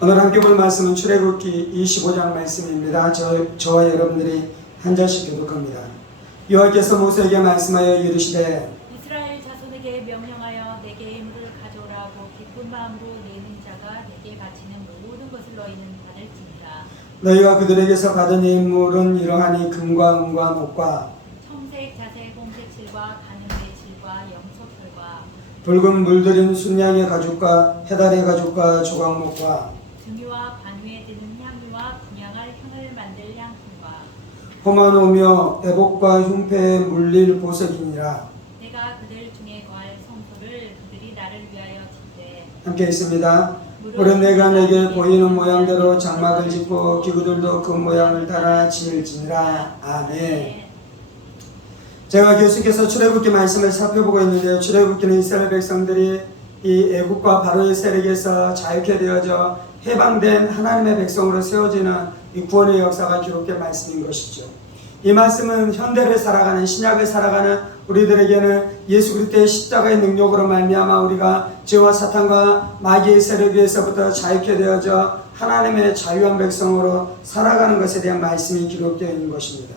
오늘 함께 볼 말씀은 출애굽기 25장 말씀입니다. 저와 여러분들이 한 절씩 교독합니다. 여호와께서 모세에게 말씀하여 이르시되 이스라엘 자손에게 명령하여 내게 예물을 가져오라고 기쁜 마음으로 내는 자가 내게 바치는 모든 것을 너희는 받을지니라. 너희가 그들에게서 받은 예물은 이러하니 금과 은과 녹과 청색, 자색, 홍색 칠과 가늠의 칠과 염소털과 붉은 물들인 순양의 가죽과 해달의 가죽과 조각목과 등유와 반유에 드는 향유와 분향할 향을 만들 향품과 포마노며 애복과 흉패에 물릴 보석이니라. 내가 그들 중에 거할 성소를 그들이 나를 위하여 짓되 함께 있습니다. 물은 내가 내게 보이는 모양대로 장막을 짓고 기구들도 그 모양을 따라 지을지니라. 아멘. 제가 계속해서 출애굽기 말씀을 살펴보고 있는데요. 출애굽기는 이스라엘 백성들이 이 애국과 바로의 세력에서 자유케 되어져 해방된 하나님의 백성으로 세워지는 이 구원의 역사가 기록된 말씀인 것이죠. 이 말씀은 현대를 살아가는, 신약을 살아가는 우리들에게는 예수 그리스도의 십자가의 능력으로 말미암아 우리가 죄와 사탄과 마귀의 세력에서부터 자유케 되어져 하나님의 자유한 백성으로 살아가는 것에 대한 말씀이 기록되어 있는 것입니다.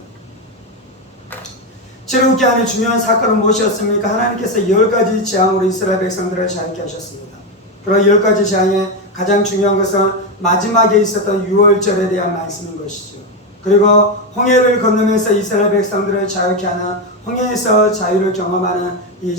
출애굽기 안에 중요한 사건은 무엇이었습니까? 하나님께서 10가지 재앙으로 이스라엘 백성들을 자유케 하셨습니다. 그런 10가지 재앙의 가장 중요한 것은 마지막에 있었던 유월절에 대한 말씀인 것이죠. 그리고 홍해를 건너면서 이스라엘 백성들을 자유케 하는, 홍해에서 자유를 경험하는 이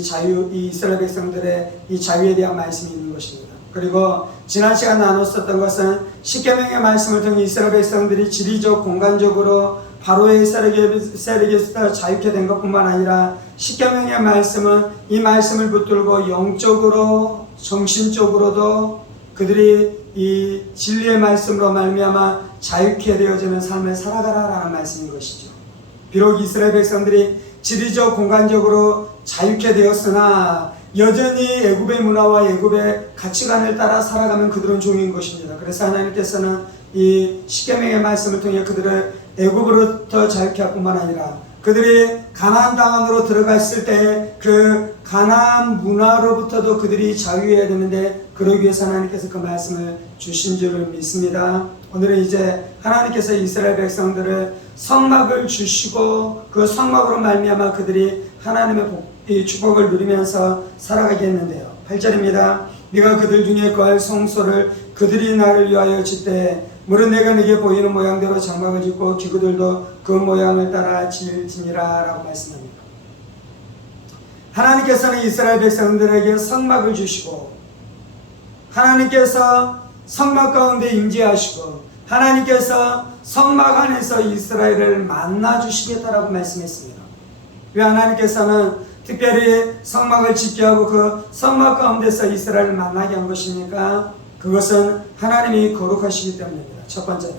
이스라엘 백성들의 이 자유에 대한 말씀이 있는 것입니다. 그리고 지난 시간 나눴었던 것은 십계명의 말씀을 통해 이스라엘 백성들이 지리적, 공간적으로 바로의 세력에서 자유케 된 것뿐만 아니라 십계명의 말씀은 이 말씀을 붙들고 영적으로, 정신적으로도 그들이 이 진리의 말씀으로 말미암아 자유케 되어지는 삶을 살아가라라는 말씀인 것이죠. 비록 이스라엘 백성들이 지리적, 공간적으로 자유케 되었으나 여전히 애굽의 문화와 애굽의 가치관을 따라 살아가면 그들은 종인 것입니다. 그래서 하나님께서는 이 십계명의 말씀을 통해 그들을 애굽으로부터 자유케 할 뿐만 아니라 그들이 가나안 땅으로 들어갔을 때 그 가나안 문화로부터도 그들이 자유해야 되는데 그러기 위해서 하나님께서 그 말씀을 주신 줄을 믿습니다. 오늘은 이제 하나님께서 이스라엘 백성들을 성막을 주시고 그 성막으로 말미암아 그들이 하나님의 축복을 누리면서 살아가게 했는데요. 8절입니다. 네가 그들 중에 거할 성소를 그들이 나를 위하여 짓되 물은 내가 네게 보이는 모양대로 장막을 짓고 기구들도 그 모양을 따라 지을지니라 라고 말씀합니다. 하나님께서는 이스라엘 백성들에게 성막을 주시고 하나님께서 성막 가운데 임재하시고 하나님께서 성막 안에서 이스라엘을 만나 주시겠다라고 말씀했습니다. 왜 하나님께서는 특별히 성막을 짓게 하고 그 성막 가운데서 이스라엘을 만나게 한 것입니까? 그것은 하나님이 거룩하시기 때문입니다. 첫 번째는.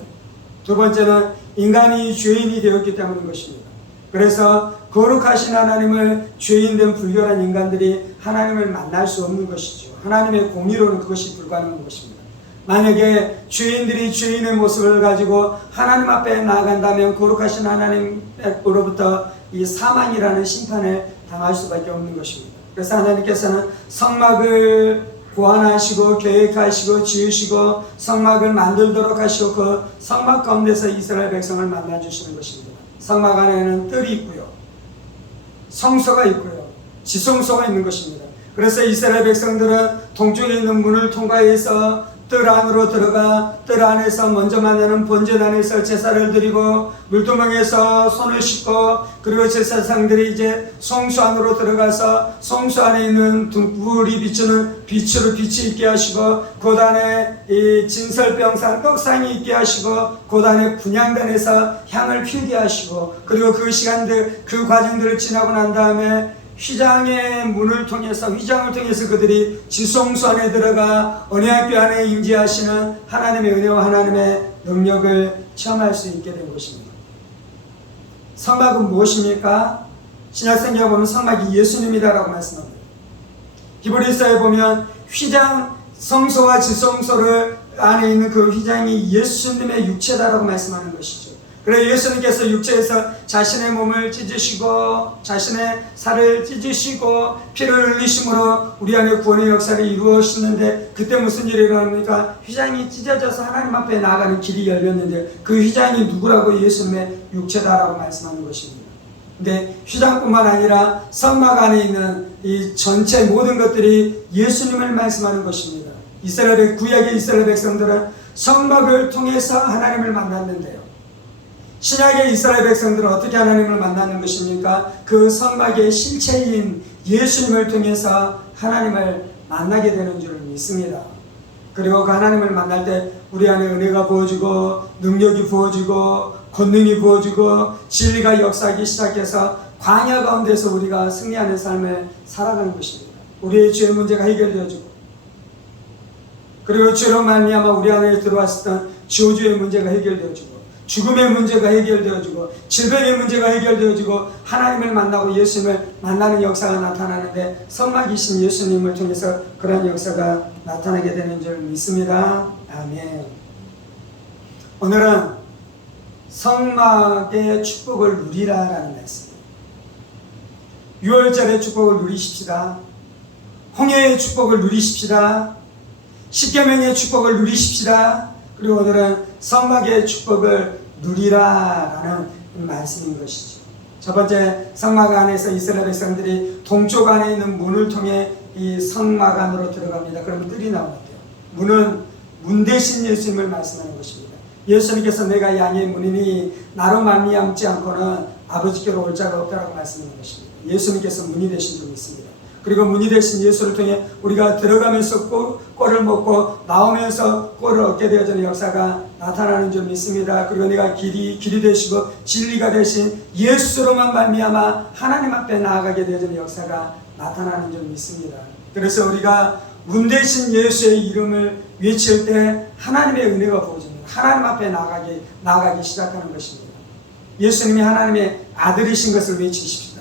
두 번째는 인간이 죄인이 되었기 때문인 것입니다. 그래서 거룩하신 하나님을 죄인된 불결한 인간들이 하나님을 만날 수 없는 것이죠. 하나님의 공의로는 그것이 불가능한 것입니다. 만약에 죄인들이 죄인의 모습을 가지고 하나님 앞에 나아간다면 거룩하신 하나님으로부터 이 사망이라는 심판을 당할 수밖에 없는 것입니다. 그래서 하나님께서는 성막을 고안하시고 계획하시고 지으시고 성막을 만들도록 하시고 그 성막 가운데서 이스라엘 백성을 만나 주시는 것입니다. 성막 안에는 뜰이 있고요, 성소가 있고요, 지성소가 있는 것입니다. 그래서 이스라엘 백성들은 동쪽에 있는 문을 통과해서 뜰 안으로 들어가 뜰 안에서 먼저 만나는 번제단에서 제사를 드리고 물두멍에서 손을 씻고 그리고 제사상들이 이제 성소 안으로 들어가서 성소 안에 있는 등불이 비추는 빛으로 빛이 있게 하시고 그 안에 이 진설병상 떡상이 있게 하시고 그 안에 분향단에서 향을 피우게 하시고 그리고 그 시간들 그 과정들을 지나고 난 다음에 휘장의 문을 통해서 휘장을 통해서 그들이 지성소 안에 들어가 언약궤 안에 임재하시는 하나님의 은혜와 하나님의 능력을 체험할 수 있게 된 것입니다. 성막은 무엇입니까? 신약성경에 보면 성막이 예수님이다라고 말씀합니다. 히브리서에 보면 휘장 성소와 지성소를 안에 있는 그 휘장이 예수님의 육체다라고 말씀하는 것이죠. 그래 예수님께서 육체에서 자신의 몸을 찢으시고 자신의 살을 찢으시고 피를 흘리심으로 우리 안에 구원의 역사를 이루었는데 그때 무슨 일이 일어납니까? 휘장이 찢어져서 하나님 앞에 나아가는 길이 열렸는데 그 휘장이 누구라고? 예수님의 육체다라고 말씀하는 것입니다. 근데 휘장뿐만 아니라 성막 안에 있는 이 전체 모든 것들이 예수님을 말씀하는 것입니다. 구약의 이스라엘 백성들은 성막을 통해서 하나님을 만났는데요. 신약의 이스라엘 백성들은 어떻게 하나님을 만나는 것입니까? 그 성막의 실체인 예수님을 통해서 하나님을 만나게 되는 줄 믿습니다. 그리고 그 하나님을 만날 때 우리 안에 은혜가 부어지고 능력이 부어지고 권능이 부어지고 진리가 역사하기 시작해서 광야 가운데서 우리가 승리하는 삶을 살아가는 것입니다. 우리의 죄의 문제가 해결되어지고 그리고 죄로 말미암아 우리 안에 들어왔었던 저주의 문제가 해결되어지고 죽음의 문제가 해결되어지고 질병의 문제가 해결되어지고 하나님을 만나고 예수님을 만나는 역사가 나타나는데 성막이신 예수님을 통해서 그런 역사가 나타나게 되는 줄 믿습니다. 아멘. 오늘은 성막의 축복을 누리라라는 말씀이에요. 6월절의 축복을 누리십시다. 홍해의 축복을 누리십시다. 십계명의 축복을 누리십시다. 그리고 오늘은 성막의 축복을 누리라라는 말씀인 것이죠. 첫 번째, 성막 안에서 이스라엘 백성들이 동쪽 안에 있는 문을 통해 이 성막 안으로 들어갑니다. 그러면 뜰이 나오는데요. 문은 문 대신 예수님을 말씀하는 것입니다. 예수님께서 내가 양의 문이니 나로 말미암지 않고는 아버지께로 올 자가 없다라고 말씀하는 것입니다. 예수님께서 문이 되신 줄 믿습니다. 그리고 문이 되신 예수를 통해 우리가 들어가면서 꼴을 먹고 나오면서 꼴을 얻게 되어지는 역사가 나타나는 줄 믿습니다. 그리고 내가 길이 되시고 진리가 되신 예수로만 말미암아 하나님 앞에 나아가게 되어지는 역사가 나타나는 줄 믿습니다. 그래서 우리가 문 대신 예수의 이름을 외칠 때 하나님의 은혜가 부어집니다. 하나님 앞에 나아가기 시작하는 것입니다. 예수님이 하나님의 아들이신 것을 외치십시오.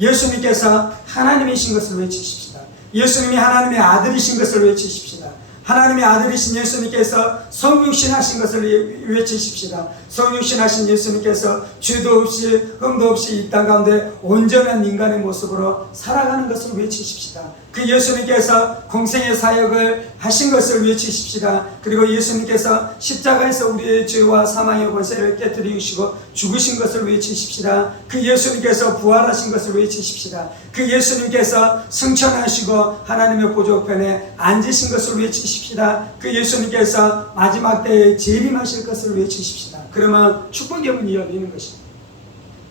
예수님께서 하나님이신 것을 외치십시다. 예수님이 하나님의 아들이신 것을 외치십시다. 하나님의 아들이신 예수님께서 성육신하신 것을 외치십시다. 성육신하신 예수님께서 죄도 없이 흠도 없이 이 땅 가운데 온전한 인간의 모습으로 살아가는 것을 외치십시다. 그 예수님께서 공생의 사역을 하신 것을 외치십시다. 그리고 예수님께서 십자가에서 우리의 죄와 사망의 권세를 깨뜨리시고 죽으신 것을 외치십시다. 그 예수님께서 부활하신 것을 외치십시다. 그 예수님께서 승천하시고 하나님의 보좌우편에 앉으신 것을 외치십시다. 그 예수님께서 마지막 때에 재림하실 것을 외치십시다. 그러면 축복의 문이 열리는 것입니다.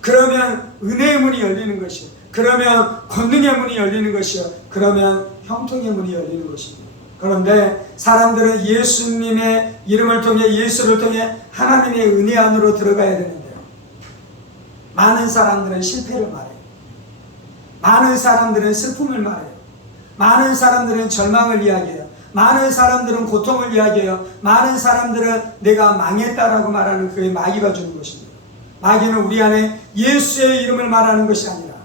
그러면 은혜의 문이 열리는 것이요. 그러면 권능의 문이 열리는 것이요. 그러면 형통의 문이 열리는 것입니다. 그런데 사람들은 예수님의 이름을 통해 예수를 통해 하나님의 은혜 안으로 들어가야 되는데요. 많은 사람들은 실패를 말해요. 많은 사람들은 슬픔을 말해요. 많은 사람들은 절망을 이야기해요. 많은 사람들은 고통을 이야기해요. 많은 사람들은 내가 망했다라고 말하는 그의 마귀가 주는 것입니다. 마귀는 우리 안에 예수의 이름을 말하는 것이 아니라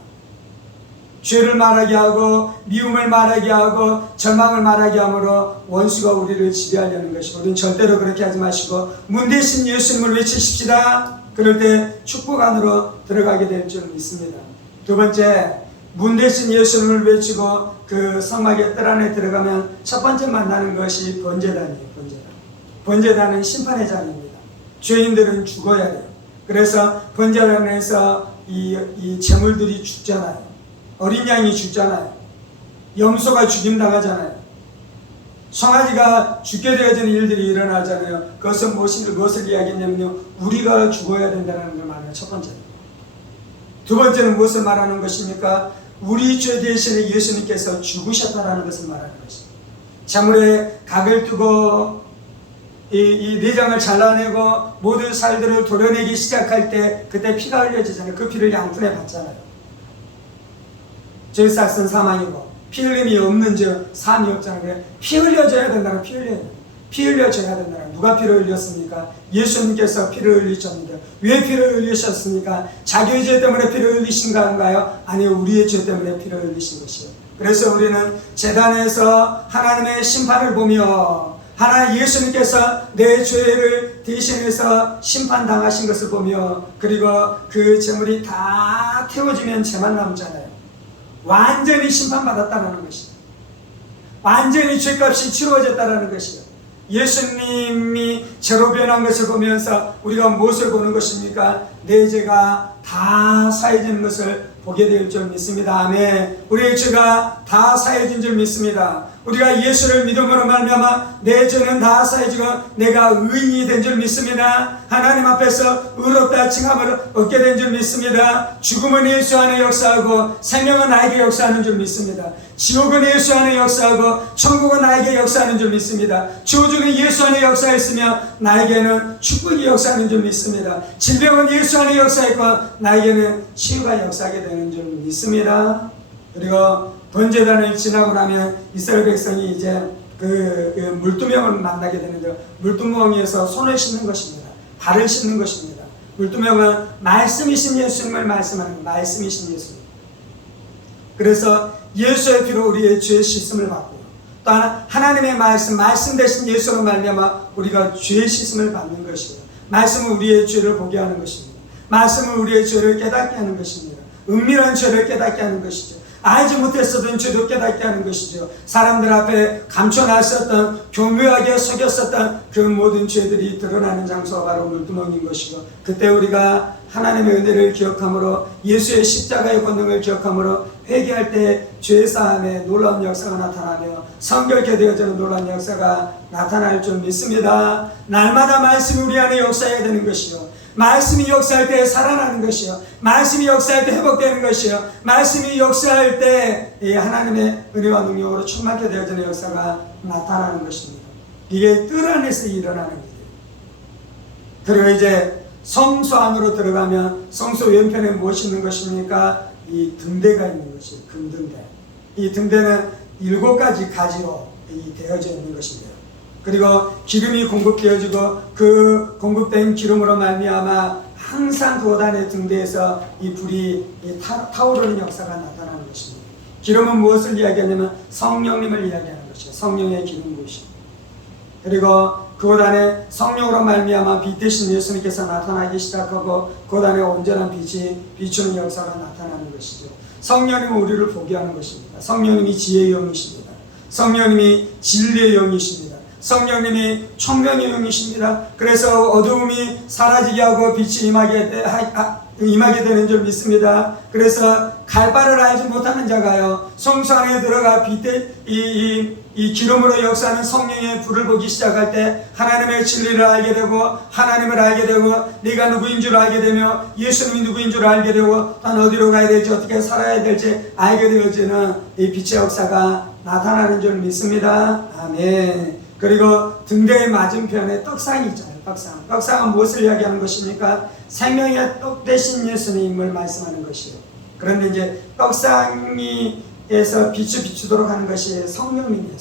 죄를 말하게 하고 미움을 말하게 하고 절망을 말하게 함으로 원수가 우리를 지배하려는 것이고 우리는 절대로 그렇게 하지 마시고 문 대신 예수님을 외치십시다. 그럴 때 축복 안으로 들어가게 될 줄 믿습니다. 두 번째, 문 대신 예수님을 외치고 그 성막의 뜰 안에 들어가면 첫 번째 만나는 것이 번제단이에요. 번제단은 심판의 자리입니다. 죄인들은 죽어야 돼요. 그래서 번제단에서 이 제물들이 죽잖아요. 어린 양이 죽잖아요. 염소가 죽임당하잖아요. 송아지가 죽게 되어지는 일들이 일어나잖아요. 그것은 무엇을 이야기했냐면요, 우리가 죽어야 된다는 걸 말하는 첫 번째입니다. 두 번째는 무엇을 말하는 것입니까? 우리 죄 대신에 예수님께서 죽으셨다는 것을 말하는 것입니다. 자물에 각을 두고 이 내장을 잘라내고 모든 살들을 도려내기 시작할 때 그때 피가 흘려지잖아요. 그 피를 양푼에 받잖아요. 죄삭은 사망이고 피 흘림이 없는 즉 삶이 없잖아요. 피 흘려줘야 된다는 피 흘려줘야 된다는 누가 피를 흘렸습니까? 예수님께서 피를 흘리셨는데 왜 피를 흘리셨습니까? 자기의 죄 때문에 피를 흘리신 건가요? 아니요, 우리의 죄 때문에 피를 흘리신 것이에요. 그래서 우리는 제단에서 하나님의 심판을 보며 하나님 예수님께서 내 죄를 대신해서 심판당하신 것을 보며 그리고 그 재물이 다 태워지면 죄만 남잖아요. 완전히 심판받았다는 것이에요. 완전히 죄값이 치루어졌다는 것이에요. 예수님이 죄로 변한 것을 보면서 우리가 무엇을 보는 것입니까? 내 죄가 다 사해지는 것을 보게 될 줄 믿습니다. 아멘. 우리의 죄가 다 사해진 줄 믿습니다. 우리가 예수를 믿음으로 말미암아 내 죄는 다 사해지고 내가 의인이 된 줄 믿습니다. 하나님 앞에서 의롭다 칭함을 얻게 된 줄 믿습니다. 죽음은 예수 안에 역사하고 생명은 나에게 역사하는 줄 믿습니다. 지옥은 예수 안에 역사하고 천국은 나에게 역사하는 줄 믿습니다. 저주는 예수 안에 역사했으며 나에게는 축복이 역사하는 줄 믿습니다. 질병은 예수 안에 역사했고 나에게는 치유가 역사하게 되는 줄 믿습니다. 그리고 번제단을 지나고 나면 이스라엘 백성이 이제 그 물두멍을 만나게 되는데, 물두멍에서 손을 씻는 것입니다. 발을 씻는 것입니다. 물두멍은 말씀이신 예수님을 말씀하는 말씀이신 예수님. 그래서 예수의 피로 우리의 죄 씻음을 받고요. 또 하나님의 말씀 대신 예수로 말미암아 우리가 죄 씻음을 받는 것이에요. 말씀은 우리의 죄를 보게 하는 것입니다. 말씀은 우리의 죄를 깨닫게 하는 것입니다. 은밀한 죄를 깨닫게 하는 것이죠. 알지 못했었던 죄도 깨닫게 하는 것이죠. 사람들 앞에 감춰놨었던, 교묘하게 속였었던 그 모든 죄들이 드러나는 장소가 바로 물두멍인 것이고, 그때 우리가 하나님의 은혜를 기억함으로, 예수의 십자가의 권능을 기억함으로 회개할 때 죄사함의 놀라운 역사가 나타나며 성결케 되어지는 놀라운 역사가 나타날 줄 믿습니다. 날마다 말씀이 우리 안에 역사해야 되는 것이요, 말씀이 역사할 때 살아나는 것이요, 말씀이 역사할 때 회복되는 것이요, 말씀이 역사할 때 하나님의 은혜와 능력으로 충만케 되어지는 역사가 나타나는 것입니다. 이게 뜰 안에서 일어나는 일이에요. 그리고 이제 성소 안으로 들어가면 성소 왼편에 무엇이 있는 것입니까? 이 등대가 있는 것이에요. 금등대. 이 등대는 7가지 가지로 되어져 있는 것입니다. 그리고 기름이 공급되어지고 그 공급된 기름으로 말미암아 항상 그 도단의 등대에서 이 불이 타오르는 역사가 나타나는 것입니다. 기름은 무엇을 이야기하냐면 성령님을 이야기하는 것이에요. 성령의 기름 부으심. 그리고 그 도단에 성령으로 말미암아 빛 대신 예수님께서 나타나기 시작하고 그 도단에 온전한 빛이 비추는 역사가 나타나는 것이죠. 성령님은 우리를 보게 하는 것입니다. 성령님이 지혜의 영이십니다. 성령님이 진리의 영이십니다. 성령님이 총명의 영이십니다. 그래서 어두움이 사라지게 하고 빛이 임하게 되는 줄 믿습니다. 그래서 갈 바를 알지 못하는 자가요, 성소 안에 들어가 이 기름으로 역사하는 성령의 불을 보기 시작할 때 하나님의 진리를 알게 되고 하나님을 알게 되고 네가 누구인 줄 알게 되며 예수님이 누구인 줄 알게 되고 난 어디로 가야 될지 어떻게 살아야 될지 알게 되어지는 이 빛의 역사가 나타나는 줄 믿습니다. 아멘. 그리고 등대의 맞은편에 떡상이 있잖아요. 떡상은 무엇을 이야기하는 것입니까? 생명의 떡 대신 예수님을 말씀하는 것이에요. 그런데 이제 떡상에서 빛이 비추도록 하는 것이 성령님이에요.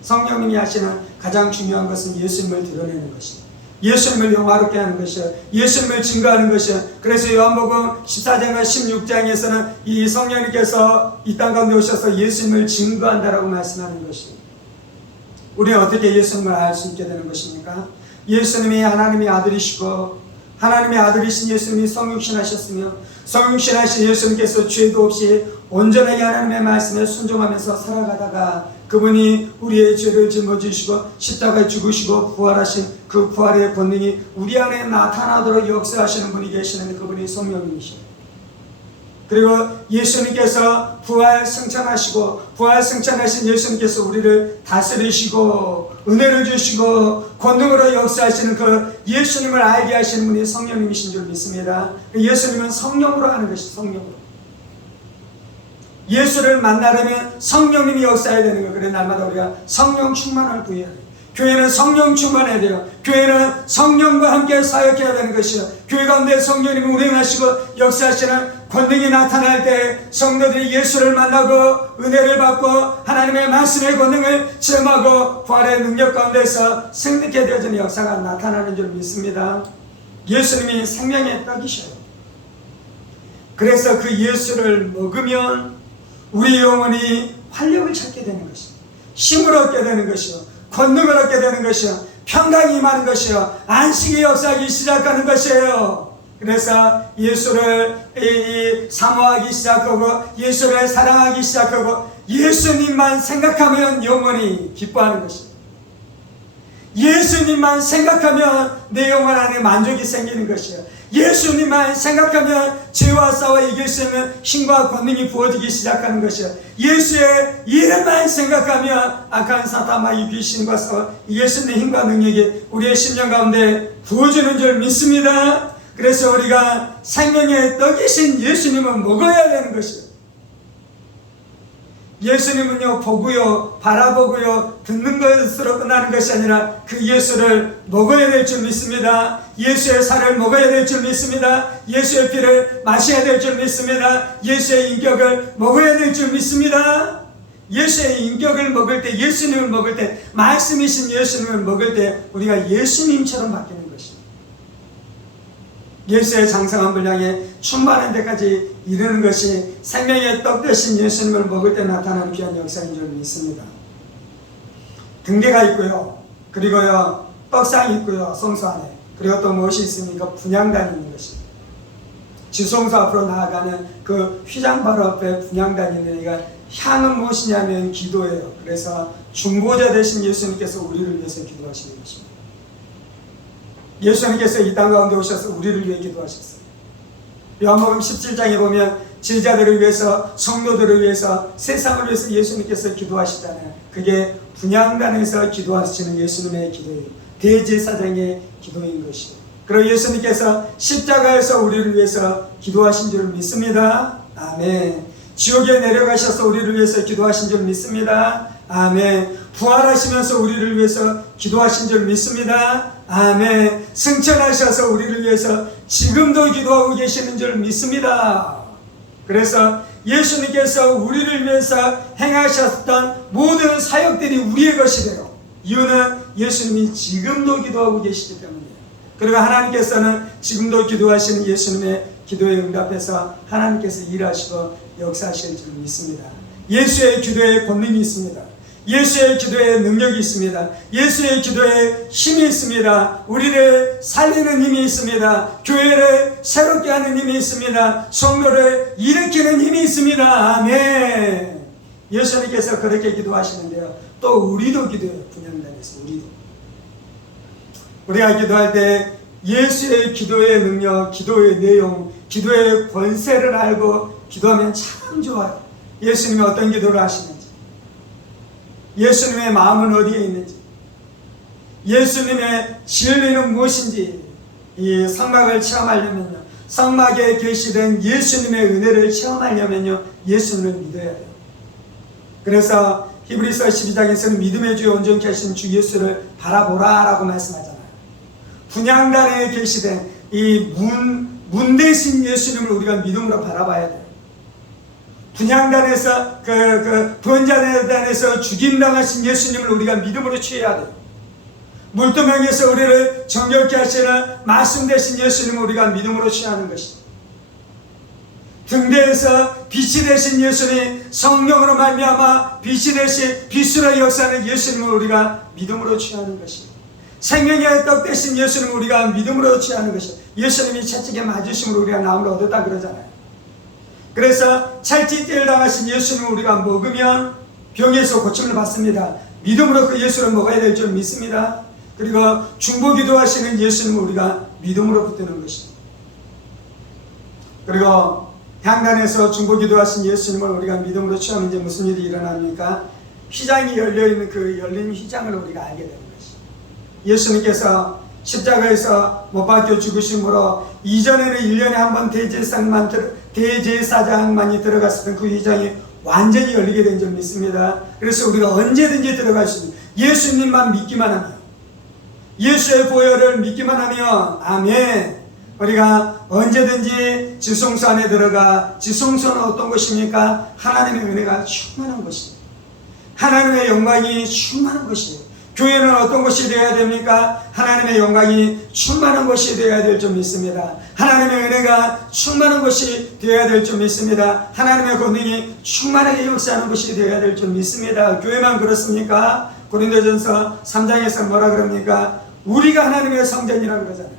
성령님이 하시는 가장 중요한 것은 예수님을 드러내는 것이에요. 예수님을 영화롭게 하는 것이에요. 예수님을 증거하는 것이에요. 그래서 요한복음 14장과 16장에서는 이 성령님께서 이 땅 가운데 오셔서 예수님을 증거한다라고 말씀하는 것이에요. 우리는 어떻게 예수님을 알 수 있게 되는 것입니까? 예수님이 하나님의 아들이시고 하나님의 아들이신 예수님이 성육신하셨으며 성육신하신 예수님께서 죄도 없이 온전하게 하나님의 말씀에 순종하면서 살아가다가 그분이 우리의 죄를 짊어지시고 십자가에 죽으시고 부활하신 그 부활의 권능이 우리 안에 나타나도록 역사하시는 분이 계시는 그분이 성령님이시죠. 그리고 예수님께서 부활 승천하신 예수님께서 우리를 다스리시고 은혜를 주시고 권능으로 역사하시는 그 예수님을 알게 하시는 분이 성령님이신 줄 믿습니다. 예수님은 성령으로 하는 것이 성령으로. 예수를 만나려면 성령님이 역사해야 되는 거예요. 그래 날마다 우리가 성령 충만을 구해야 돼요. 교회는 성령 충만해야 돼요. 교회는 성령과 함께 사역해야 되는 것이요. 교회 가운데 성령님이 운행하시고 역사하시는 권능이 나타날 때 성도들이 예수를 만나고 은혜를 받고 하나님의 말씀의 권능을 체험하고 부활의 능력 가운데서 승리케 되어지는 역사가 나타나는 줄 믿습니다. 예수님이 생명의 떡이셔요. 그래서 그 예수를 먹으면 우리 영혼이 활력을 찾게 되는 것이요, 힘을 얻게 되는 것이요, 권능을 얻게 되는 것이요, 평강이 임하는 것이요, 안식이 역사하기 시작하는 것이에요. 그래서 예수를 사모하기 시작하고 예수를 사랑하기 시작하고 예수님만 생각하면 영원히 기뻐하는 것이에요. 예수님만 생각하면 내 영혼 안에 만족이 생기는 것이에요. 예수님만 생각하면 죄와 싸워 이길 수 있는 힘과 권능이 부어지기 시작하는 것이에요. 예수의 이름만 생각하면 악한 사탄과 이 귀신과 싸워 이길 수 있는 힘과 능력이 우리의 심령 가운데 부어지는 줄 믿습니다. 그래서 우리가 생명의 떡이신 예수님을 먹어야 되는 것이에요. 예수님은요, 보고요, 바라보고요, 듣는 것으로 끝나는 것이 아니라 그 예수를 먹어야 될 줄 믿습니다. 예수의 살을 먹어야 될 줄 믿습니다. 예수의 피를 마셔야 될 줄 믿습니다. 예수의 인격을 먹어야 될 줄 믿습니다. 예수의 인격을 먹을 때, 예수님을 먹을 때, 말씀이신 예수님을 먹을 때 우리가 예수님처럼 바뀌는 것입니다. 예수의 장성한 분량에 충만한 데까지 이르는 것이 생명의 떡 되신 예수님을 먹을 때 나타나는 귀한 역사인 줄 믿습니다. 등대가 있고요, 그리고요 떡상이 있고요, 성소 안에. 그리고 또 무엇이 있습니까? 분향단이 있는 것입니다. 지성소 앞으로 나아가는 그 휘장 바로 앞에 분향단이 있는 이가 향은 무엇이냐면 기도예요. 그래서 중보자 되신 예수님께서 우리를 위해서 기도하시는 것입니다. 예수님께서 이 땅 가운데 오셔서 우리를 위해 기도하셨어요. 요한복음 17장에 보면 제자들을 위해서, 성도들을 위해서, 세상을 위해서 예수님께서 기도하시잖아요. 그게 분향단에서 기도하시는 예수님의 기도예요. 대제사장의 기도인 것이에요. 그리고 예수님께서 십자가에서 우리를 위해서 기도하신 줄 믿습니다. 아멘. 지옥에 내려가셔서 우리를 위해서 기도하신 줄 믿습니다. 아멘. 부활하시면서 우리를 위해서 기도하신 줄 믿습니다. 아멘. 승천하셔서 우리를 위해서 지금도 기도하고 계시는 줄 믿습니다. 그래서 예수님께서 우리를 위해서 행하셨던 모든 사역들이 우리의 것이 돼요. 이유는 예수님이 지금도 기도하고 계시기 때문이에요. 그리고 하나님께서는 지금도 기도하시는 예수님의 기도에 응답해서 하나님께서 일하시고 역사하실 줄 믿습니다. 예수의 기도에 권능이 있습니다. 예수의 기도에 능력이 있습니다. 예수의 기도에 힘이 있습니다. 우리를 살리는 힘이 있습니다. 교회를 새롭게 하는 힘이 있습니다. 성도를 일으키는 힘이 있습니다. 아멘. 예수님께서 그렇게 기도하시는데요, 또 우리도 기도해요. 분향단에서 우리도. 우리가 기도할 때 예수의 기도의 능력, 기도의 내용, 기도의 권세를 알고 기도하면 참 좋아요. 예수님이 어떤 기도를 하시는지, 예수님의 마음은 어디에 있는지, 예수님의 진리는 무엇인지, 이 성막을 체험하려면요, 성막에 계시된 예수님의 은혜를 체험하려면요, 예수님을 믿어야 돼요. 그래서 히브리서 12장에서는 믿음의 주에 온전케 하신 주 예수를 바라보라 라고 말씀하잖아요. 분향단에 계시된 이 문 대신 예수님을 우리가 믿음으로 바라봐야 돼요. 분향단에서 부원자단에서 죽임당하신 예수님을 우리가 믿음으로 취해야 돼요. 물두멍에서 우리를 정결케 하시는 말씀 되신 예수님을 우리가 믿음으로 취하는 것입니다. 등대에서 빛이 되신 예수님, 성령으로 말미암아 빛이 되신 빛으로 역사하는 예수님을 우리가 믿음으로 취하는 것입니다. 생명의 떡 되신 예수님을 우리가 믿음으로 취하는 것입니다. 예수님이 채찍에 맞으심으로 우리가 나음을 얻었다 그러잖아요. 그래서 찰지띠를 당하신 예수님을 우리가 먹으면 병에서 고침을 받습니다. 믿음으로 그 예수를 먹어야 될 줄 믿습니다. 그리고 중보기도 하시는 예수님을 우리가 믿음으로 붙드는 것입니다. 그리고 향단에서 중보기도 하신 예수님을 우리가 믿음으로 취하면 이제 무슨 일이 일어납니까? 휘장이 열려있는 그 열린 휘장을 우리가 알게 되는 것입니다. 예수님께서 십자가에서 못 박혀 죽으심으로 이전에는 1년에 한 번 대제사장만이 들어갔었던 그 휘장이 완전히 열리게 된 줄 믿습니다. 그래서 우리가 언제든지 들어갈 수 있는, 예수님만 믿기만 하면, 예수의 보혈을 믿기만 하면, 아멘, 우리가 언제든지 지성소 안에 들어가, 지성소는 어떤 것입니까? 하나님의 은혜가 충만한 것입니다. 하나님의 영광이 충만한 것이에요. 교회는 어떤 것이 되어야 됩니까? 하나님의 영광이 충만한 것이 되어야 될 줄 믿습니다. 하나님의 은혜가 충만한 것이 되어야 될 줄 믿습니다. 하나님의 권능이 충만하게 역사하는 것이 되어야 될 줄 믿습니다. 교회만 그렇습니까? 고린도전서 3장에서 뭐라 그럽니까? 우리가 하나님의 성전이라고 그러잖아요.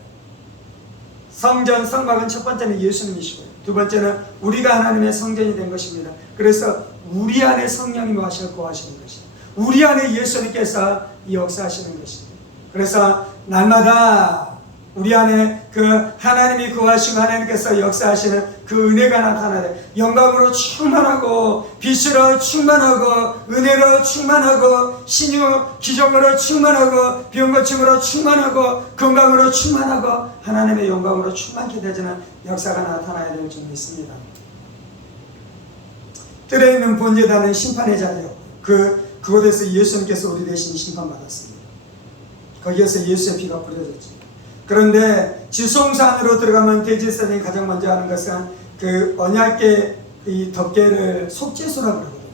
성전, 성막은 첫 번째는 예수님이시고요. 두 번째는 우리가 하나님의 성전이 된 것입니다. 그래서 우리 안에 성령님이 하시고 하시는 것이에요. 우리 안에 예수님께서 역사하시는 것입니다. 그래서 날마다 우리 안에 그 하나님이 구하시고 하나님께서 역사하시는 그 은혜가 나타나되 영광으로 충만하고 빛으로 충만하고 은혜로 충만하고 신유 기적으로 충만하고 병고침으로 충만하고 건강으로 충만하고 하나님의 영광으로 충만케 되지는 역사가 나타나야 될 줄 믿습니다. 뜰에 있는 본제단은 심판의 자리였고 그곳에서 예수님께서 우리 대신 심판받았습니다. 거기에서 예수의 피가 뿌려졌죠. 그런데 지성소 안으로 들어가면 대제사장이 가장 먼저 하는 것은 그 언약궤 이 덮개를 속죄소라고 그러거든요.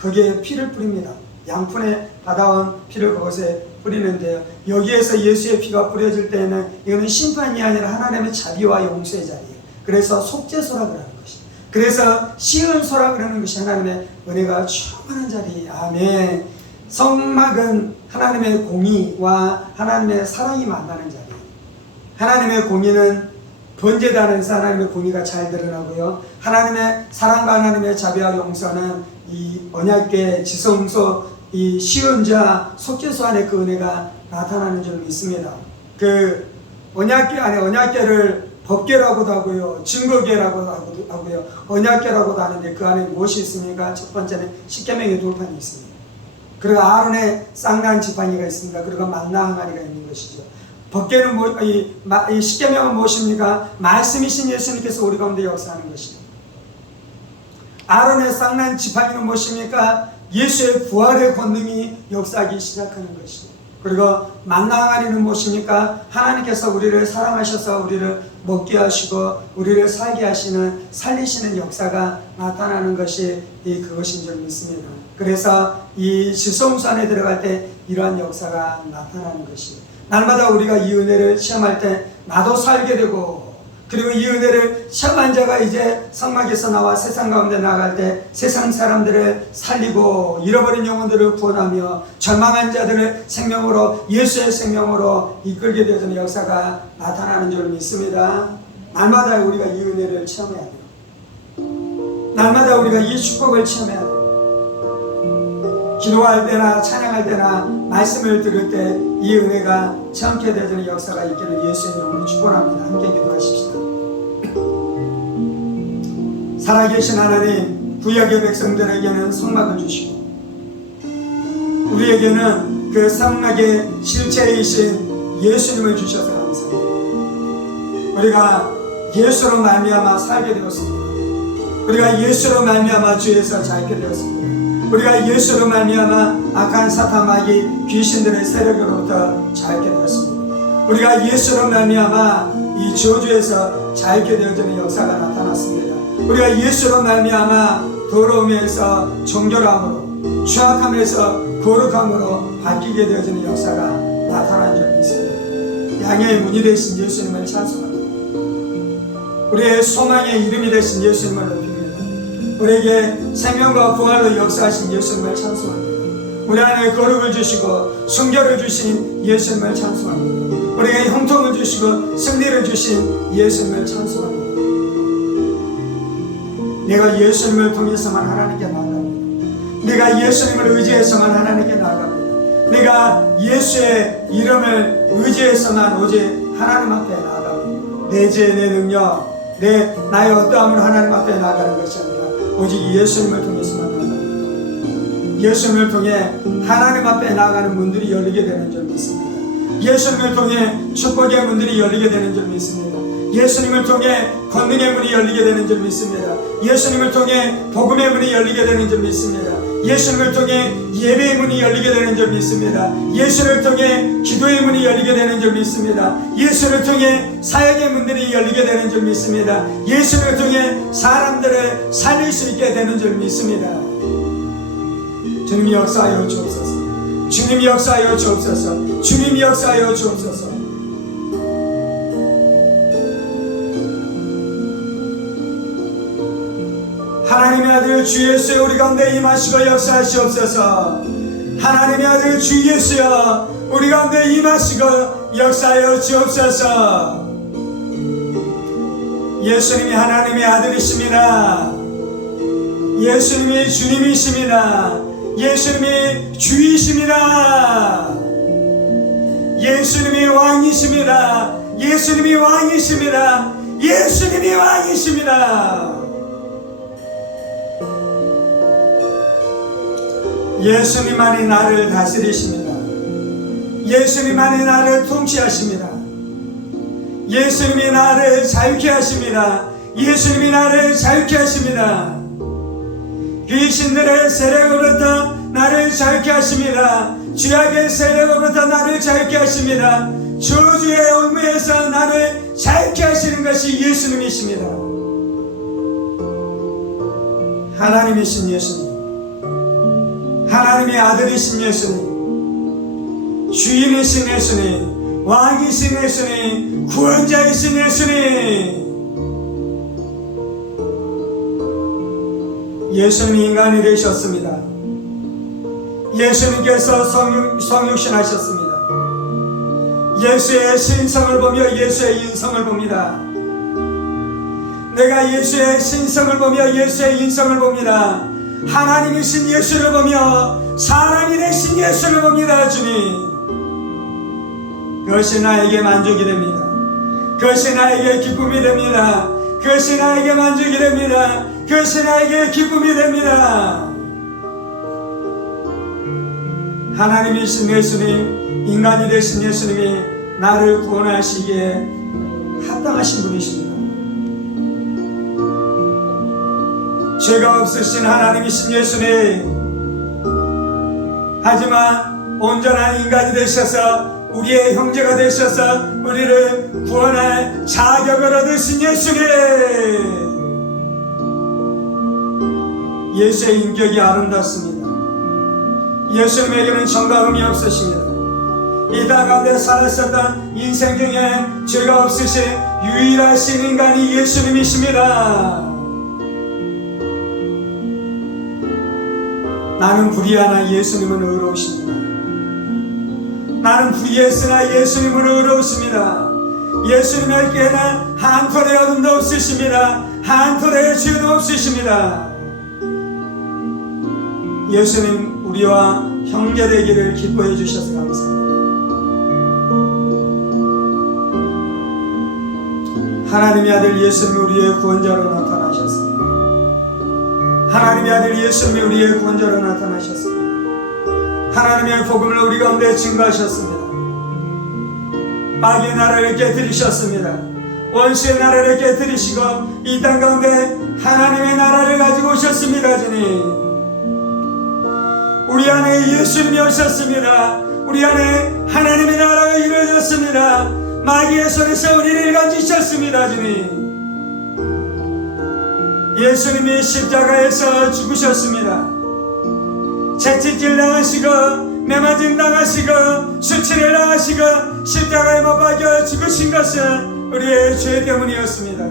거기에 피를 뿌립니다. 양푼에 받아온 피를 그것에 뿌리는데요. 여기에서 예수의 피가 뿌려질 때는 이거는 심판이 아니라 하나님의 자비와 용서의 자리예요. 그래서 속죄소라고 그러는 것이죠. 그래서 시은소라고 그러는 것이 하나님의 은혜가 충만한 자리. 아멘. 성막은 하나님의 공의와 하나님의 사랑이 만나는 자리. 하나님의 공의는 번제단에서 하나님의 공의가 잘 드러나고요. 하나님의 사랑과 하나님의 자비와 용서는 이 언약궤 지성소 이 시은자 속죄소 안에 그 은혜가 나타나는 줄 믿습니다. 그 언약궤 안에 언약궤를 법궤라고도 하고요, 증거궤라고도 하고요, 언약궤라고도 하는데 그 안에 무엇이 있습니까? 첫 번째는 십계명의 돌판이 있습니다. 그리고 아론의 쌍난 지팡이가 있습니다. 그리고 만나 항아리가 있는 것이죠. 법궤는 이 십계명은 무엇입니까? 말씀이신 예수님께서 우리 가운데 역사하는 것이죠. 아론의 쌍난 지팡이는 무엇입니까? 예수의 부활의 권능이 역사하기 시작하는 것이죠. 그리고 만나 항아리는 무엇입니까? 하나님께서 우리를 사랑하셔서 우리를 먹게 하시고 우리를 살게 하시는 살리시는 역사가 나타나는 것이 그것인 줄 믿습니다. 그래서 이 지성소 안에 들어갈 때 이러한 역사가 나타나는 것이에요. 날마다 우리가 이 은혜를 체험할 때 나도 살게 되고 그리고 이 은혜를 체험한 자가 이제 성막에서 나와 세상 가운데 나갈 때 세상 사람들을 살리고 잃어버린 영혼들을 구원하며 절망한 자들을 생명으로 예수의 생명으로 이끌게 되어지는 역사가 나타나는 줄 믿습니다. 날마다 우리가 이 은혜를 체험해야 돼요. 날마다 우리가 이 축복을 체험해야 돼요. 기도할 때나 찬양할 때나 말씀을 들을 때 이 은혜가 체험케 되어지는 역사가 있기를 예수의 이름으로 축복합니다. 함께 기도하십시다. 살아계신 하나님, 구약의 백성들에게는 성막을 주시고 우리에게는 그 성막의 실체이신 예수님을 주셔서 감사합니다. 우리가 예수로 말미암아 살게 되었습니다. 우리가 예수로 말미암아 주에서 자유케 되었습니다. 우리가 예수로 말미암아 악한 사탄 마귀 귀신들의 세력으로부터 자유케 되었습니다. 우리가 예수로 말미암아 이 저주에서 자유케 되어지는 역사가 나타났습니다. 우리가 예수로 말미암아 더러움에서 정결함으로 추악함에서 거룩함으로 바뀌게 되어지는 역사가 나타난 줄 믿습니다. 양의 문이 되신 예수님을 찬송합니다. 우리의 소망의 이름이 되신 예수님을 높입니다. 우리에게 생명과 부활로 역사하신 예수님을 찬송합니다. 우리 안에 거룩을 주시고 순결을 주신 예수님을 찬송합니다. 우리에게 형통을 주시고 승리를 주신 예수님을 찬송합니다. 내가 예수님을 통해서만 하나님께 나아갑니다. 내가 예수님을 의지해서만 하나님께 나아갑니다. 내가 예수의 이름을 의지해서만 오직 하나님 앞에 나아갑니다. 내 죄, 내 능력, 나의 어떠함으로 하나님 앞에 나아가는 것이 아니라 오직 예수님을 통해서만 나아갑니다. 예수님을 통해 하나님 앞에 나아가는 문들이 열리게 되는 줄 믿습니다. 예수님을 통해 축복의 문들이 열리게 되는 줄 믿습니다. 예수님을 통해 권능의 문이 열리게 되는 줄 믿습니다. 예수님을 통해 복음의 문이 열리게 되는 줄 믿습니다. 예수님을 통해 예배의 문이 열리게 되는 줄 믿습니다. 예수를 통해 기도의 문이 열리게 되는 줄 믿습니다. 예수를 통해 사역의 문들이 열리게 되는 줄 믿습니다. 예수를 통해 사람들을 살릴 수 있게 되는 줄 믿습니다. 주님이 역사하여 주옵소서. 주님이 역사하여 주옵소서. 주님이 역사하여 주옵소서. 하나님의 아들 주 예수의 우리 가운데 임하시고 역사하시옵소서. 하나님의 아들 주 예수여 우리 가운데 임하시고 역사하여 주옵소서. 예수님이 하나님의 아들이십니다. 예수님이 주님이십니다. 예수님이 주이십니다. 예수님이 왕이십니다. 예수님이 왕이십니다. 예수님이 왕이십니다. 예수님만이 나를 다스리십니다. 예수님만이 나를 통치하십니다. 예수님이 나를 자유케 하십니다. 예수님이 나를 자유케 하십니다. 귀신들의 세력으로부터 나를 자유케 하십니다. 죄악의 세력으로부터 나를 자유케 하십니다. 저주의 올무에서 나를 자유케 하시는 것이 예수님이십니다. 하나님이신 예수님, 하나님의 아들이신 예수님, 주인이신 예수님, 왕이신 예수님, 구원자이신 예수님. 예수님이 인간이 되셨습니다. 예수님께서 성육신하셨습니다. 예수의 신성을 보며 예수의 인성을 봅니다. 내가 예수의 신성을 보며 예수의 인성을 봅니다. 하나님이신 예수를 보며 사람이 되신 예수를 봅니다. 주님, 그것이 나에게 만족이 됩니다. 그것이 나에게 기쁨이 됩니다. 그것이 나에게 만족이 됩니다. 그것이 나에게 기쁨이 됩니다. 하나님이신 예수님, 인간이 되신 예수님이 나를 구원하시기에 합당하신 분이십니다. 죄가 없으신 하나님이신 예수님, 하지만 온전한 인간이 되셔서 우리의 형제가 되셔서 우리를 구원할 자격을 얻으신 예수님, 예수의 인격이 아름답습니다. 예수님에게는 정과금이 없으십니다. 이 땅 가운데 살았었던 인생 중에 죄가 없으신 유일하신 인간이 예수님이십니다. 나는 불의하나 예수님은 의로우십니다. 나는 불의했으나 예수님은 의로우십니다. 예수님에게는 한 톨의 어둠도 없으십니다. 한 톨의 죄도 없으십니다. 예수님, 우리와 형제되기를 기뻐해 주셔서 감사합니다. 하나님의 아들 예수님이 우리의 구원자로 나타나셨습니다. 하나님의 아들 예수님이 우리의 구원자로 나타나셨습니다. 하나님의 복음을 우리 가운데 증거하셨습니다. 마귀의 나라를 깨뜨리셨습니다. 원수의 나라를 깨뜨리시고 이 땅 가운데 하나님의 나라를 가지고 오셨습니다. 주님, 우리 안에 예수님이 오셨습니다. 우리 안에 하나님의 나라가 이루어졌습니다. 마귀의 손에서 우리를 건지셨습니다. 주님, 예수님이 십자가에서 죽으셨습니다. 채찍질 당하시고 매맞음 당하시고 수치를 당하시고 십자가에 못 박혀 죽으신 것은 우리의 죄 때문이었습니다.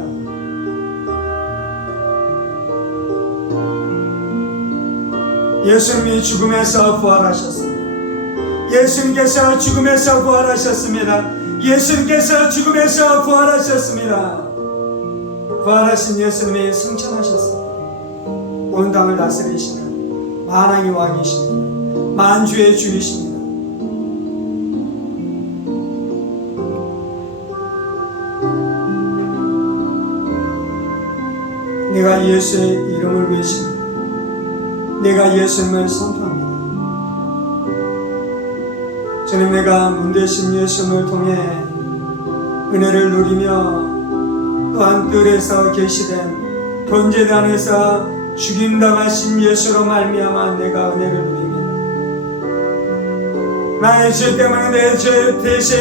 예수님이 죽음에서 부활하셨습니다. 예수님께서 죽음에서 부활하셨습니다. 예수님께서 죽음에서 부활하셨습니다. 부활하신 예수님이 승천하셨습니다. 온 땅을 다스리시는 만왕의 왕이십니다. 만주의 주이십니다. 내가 예수의 이름을 외칩니다. 내가 예수님을 선포합니다. 주님, 내가 문대신 예수님을 통해 은혜를 누리며 또한 뜰에서 계시된 번제단에서 죽임당하신 예수로 말미암아 내가 은혜를 누립니다. 나의 죄 때문에 내 죄 대신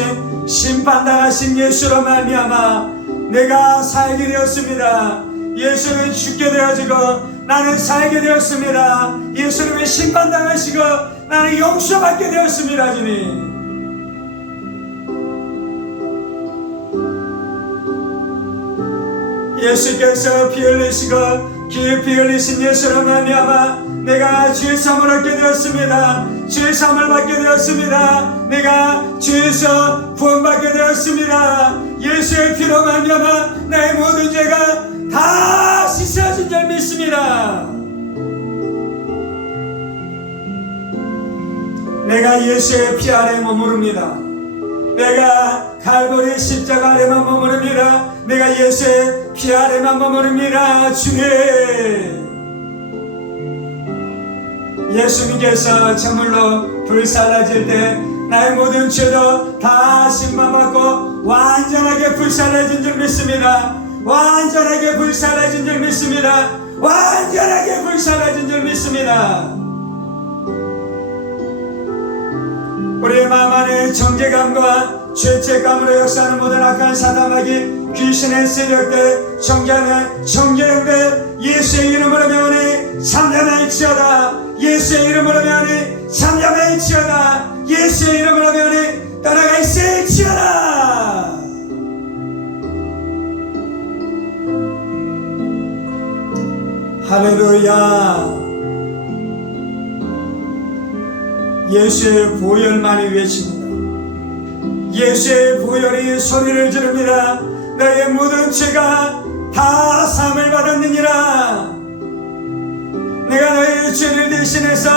심판당하신 예수로 말미암아 내가 살게 되었습니다. 예수는 죽게 되어지고 나는 살게 되었습니다. 예수님이 심판당하시고 나는 용서받게 되었습니다. 주님, 예수께서 피 흘리시고 깊이 흘리신 예수로 말미암아 내가 죄 사함을 얻게 되었습니다. 죄 사함을 받게 되었습니다. 내가 죄에서 구원받게 되었습니다. 예수의 피로 말미암아 나의 모든 죄가 다 씻어진 줄 믿습니다. 내가 예수의 피 아래 머무릅니다. 내가 갈보리 십자가 아래만 머무릅니다. 내가 예수의 피 아래만 머무릅니다. 주님, 예수님께서 제물로 불살라질 때 나의 모든 죄도 다 심판받고 완전하게 불살라진 줄 믿습니다. 완전하게 불살라진 줄 믿습니다. 완전하게 불살라진 줄 믿습니다. 우리의 마음 안에 정죄감과 죄책감으로 역사하는 모든 악한 사단마귀 귀신의 세력들 정죄하는 정죄형들 예수의 이름으로 명하니 참여할지어다. 예수의 이름으로 명하니 참여할지어다. 예수의 이름으로 명하니 떠나가 있을지어다. 할렐루야. 예수의 보혈만이 외칩니다. 예수의 보혈이 소리를 지릅니다. 너의 모든 죄가 다 사함을 받았느니라. 내가 너의 죄를 대신해서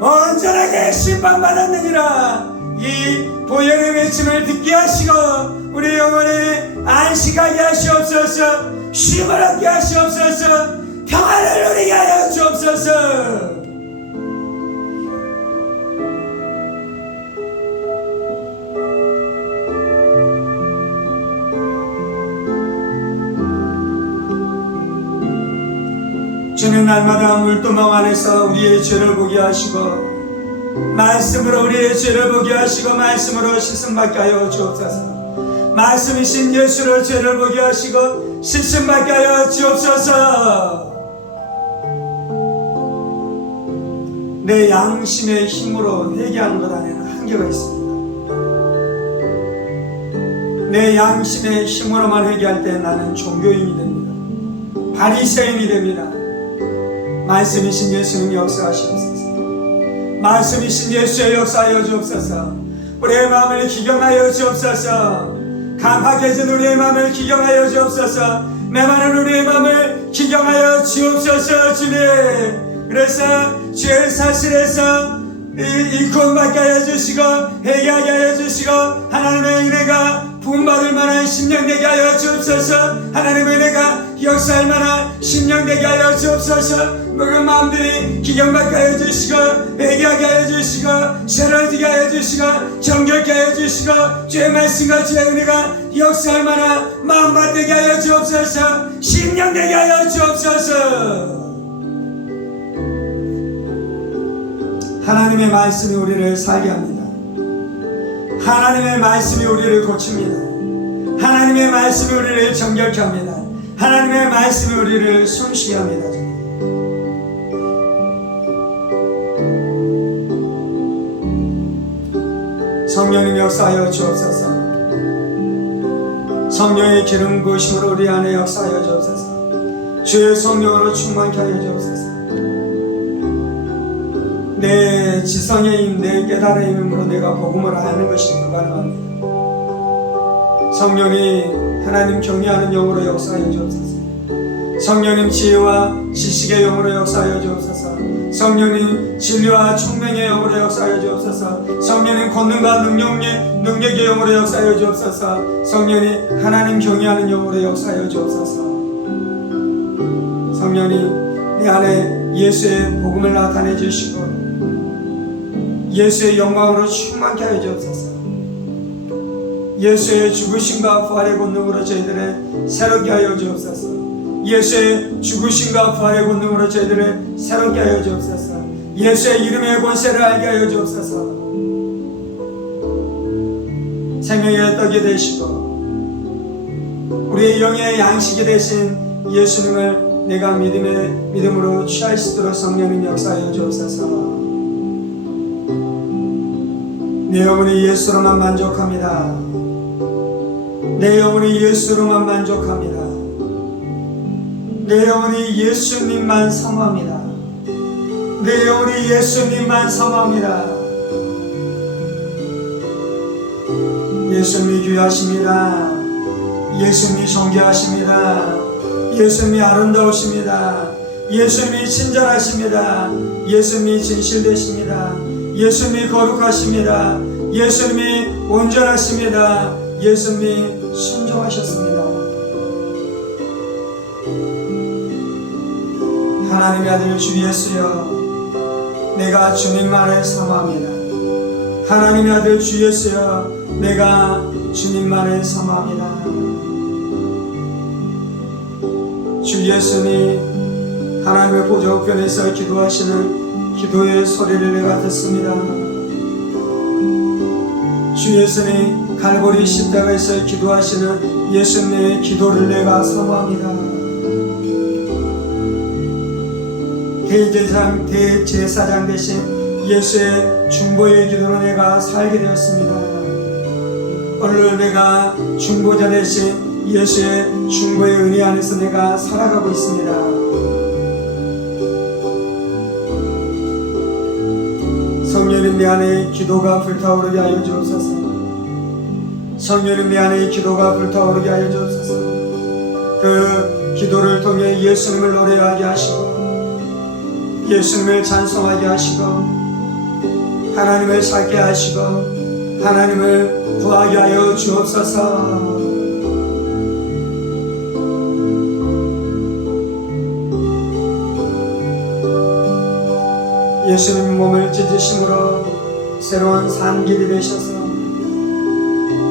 온전하게 심판받았느니라. 이 보혈의 외침을 듣게 하시고 우리 영혼에 안식하게 하시옵소서. 쉼을 얻게 하시옵소서. 평안을 누리게 하여 주옵소서. 주는 날마다 물두멍 안에서 우리의 죄를 보게 하시고 말씀으로 우리의 죄를 보게 하시고 말씀으로 씻음받게 하여 주옵소서. 말씀이신 예수로 죄를 보게 하시고 씻음받게 하여 주옵소서. 내 양심의 힘으로 회개하는 것 안에는 한계가 있습니다. 내 양심의 힘으로만 회개할 때 나는 종교인이 됩니다. 바리새인이 됩니다. 말씀이신 예수님 역사하시옵소서. 말씀이신 예수의 역사하여 주옵소서. 우리의 마음을 기경하여 주옵소서. 감학해진 우리의 마음을 기경하여 주옵소서. 메마른 우리의 마음을 기경하여 주옵소서. 주님, 그래서 죄의 사실에서 이 구원받게 하여 주시고 회개하게 하여 주시고 하나님의 은혜가 부음받을 만한 심령 되게 하여 주옵소서. 하나님의 은혜가 역사할 만한 심령 되게 하여 주옵소서. 모든 마음들이 기경받게 하여 주시고 회개하게 하여 주시고 새로워지게 하여 주시고 정결케 하여 주시고 주의 말씀과 주의 은혜가 역사할 만한 마음 받게 하여 주옵소서. 심령 되게 하여 주옵소서. 하나님의 말씀이 우리를 살게 합니다. 하나님의 말씀이 우리를 고칩니다. 하나님의 말씀이 우리를 정결케 합니다. 하나님의 말씀이 우리를 숨쉬게 합니다. 성령님 역사하여 주옵소서. 성령의 기름 부으심으로 우리 안에 역사하여 주옵소서. 주의 성령으로 충만케 하여 주옵소서. 내 지성의 힘, 내 깨달음의 힘으로 내가 복음을 아는 것이 불가능합니다. 성령이 하나님 경외하는 영으로 역사하여 주옵소서. 성령님 지혜와 지식의 영으로 역사하여 주옵소서. 성령님 진리와 총명의 영으로 역사하여 주옵소서. 성령님 권능과 능력의 영으로 역사하여 주옵소서. 성령님 하나님 경외하는 영으로 역사하여 주옵소서. 성령님 내 안에 예수의 복음을 나타내 주시고 예수의 영광으로 충만케 하여 주옵소서. 예수의 죽으심과 부활의 권능으로 저희들을 새롭게 하여 주옵소서. 예수의 죽으심과 부활의 권능으로 저희들을 새롭게 하여 주옵소서. 예수의 이름의 권세를 알게 하여 주옵소서. 생명의 떡이 되시고 우리의 영의 양식이 되신 예수님을 내가 믿음으로 취할 수 있도록 성령님 역사하여 주옵소서. 내 영혼이 예수로만 만족합니다. 내 영혼이 예수로만 만족합니다. 내 영혼이 예수님만 사모합니다. 내 영혼이 예수님만 사모합니다. 예수님이 귀하십니다. 예수님이 존귀하십니다. 예수님이 아름다우십니다. 예수님이 친절하십니다. 예수님이 진실되십니다. 예수님이 거룩하십니다. 예수님이 온전하십니다. 예수님이 순종하셨습니다. 하나님의 아들 주 예수여, 내가 주님만을 사모합니다. 하나님의 아들 주 예수여, 내가 주님만을 사모합니다. 주 예수님, 하나님의 보좌 우편에서 기도하시는 기도의 소리를 내가 듣습니다. 주 예수님, 갈보리 십자가에서 기도하시는 예수님의 기도를 내가 사모합니다. 대제사장 대신 예수의 중보의 기도로 내가 살게 되었습니다. 오늘 내가 중보자 대신 예수의 중보의 은혜 안에서 내가 살아가고 있습니다. 성령님 내 안에 기도가 불타오르게 하여 주옵소서. 성령님 내 안에 기도가 불타오르게 하여 주옵소서. 그 기도를 통해 예수님을 노래하게 하시고 예수님을 찬송하게 하시고 하나님을 찾게 하시고 하나님을 구하게 하여 주옵소서. 예수님 몸을 찢으심으로 새로운 산 길이 되셔서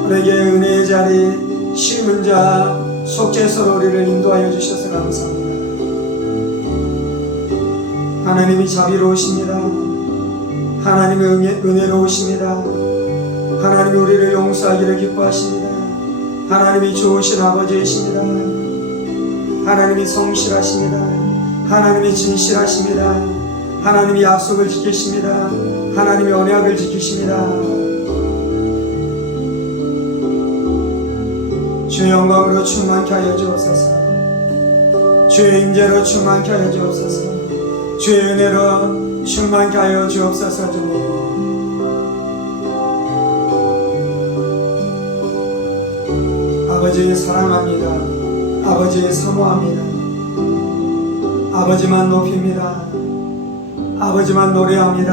우리에게 은혜의 자리, 심은 자, 속죄소로 우리를 인도하여 주셔서 감사합니다. 하나님이 자비로우십니다. 하나님의 은혜로우십니다. 하나님이 우리를 용서하기를 기뻐하십니다. 하나님이 좋으신 아버지이십니다. 하나님이 성실하십니다. 하나님이 진실하십니다. 하나님이 약속을 지키십니다. 하나님이 언약을 지키십니다. 주의 영광으로 충만케 하여 주옵소서. 주의 임재로 충만케 하여 주옵소서. 주의 은혜로 충만케 하여 주옵소서. 주님, 아버지 사랑합니다. 아버지 사모합니다. 아버지만 높입니다. 아버지만 노래합니다.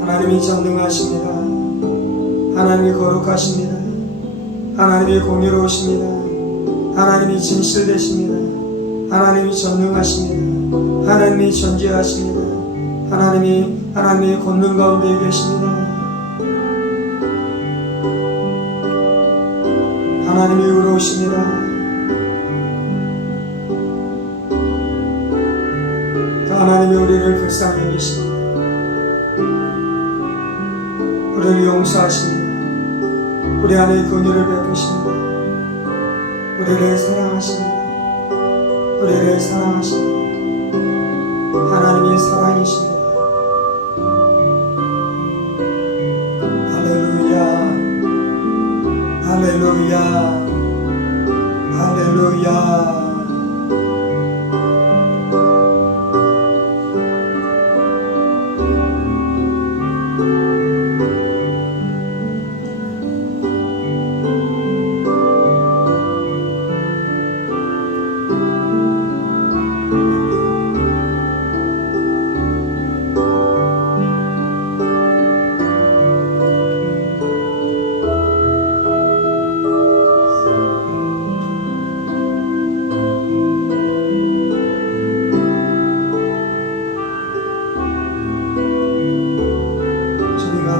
하나님이 전능하십니다. 하나님이 거룩하십니다. 하나님이 공의로우십니다. 하나님이 진실되십니다. 하나님이 전능하십니다. 하나님이 존재하십니다. 하나님이 권능 가운데 계십니다. 하나님이 의로우십니다. 하나님이 우리를 불쌍히 여기십니다. 우리를 용서하십니다. 우리 안에 긍휼을 베푸십니다. 우리를 사랑하십니다. 우리를 사랑하십니다. 하나님의 사랑이십니다. 할렐루야, 할렐루야, 할렐루야.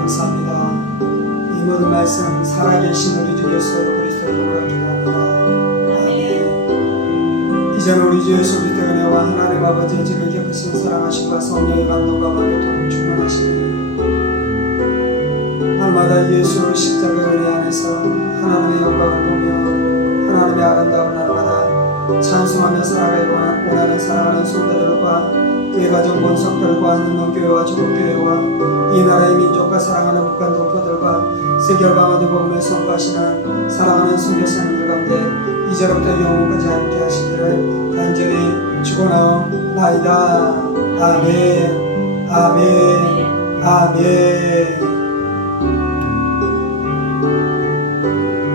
감사합니다. 이 모든 말씀 살아계신 우리 주 예수 그리스도의 이름으로 기도합니다. 아멘. 이제는 우리 주 예수 그리스도의 은혜와 하나님 아버지의 지극히 크신 사랑하심과 성령의 감동과 만족함 충만하시니 날마다 예수 십자가의 은혜 안에서 하나님의 영광을 보며 하나님의 아름다운 날마다 찬송하며 살아가기 원하는 사랑하는 성도들과 그의 가정 본석들과 한국교회와 조국교회와 이 나라의 민족과 사랑하는 북한 동포들과 세계를 복음을 선포하시는 사랑하는 선교사님들 가운데 이제부터 영원까지 함께 하시기를 간절히 축원하옵나이다. 아멘, 아멘, 아멘.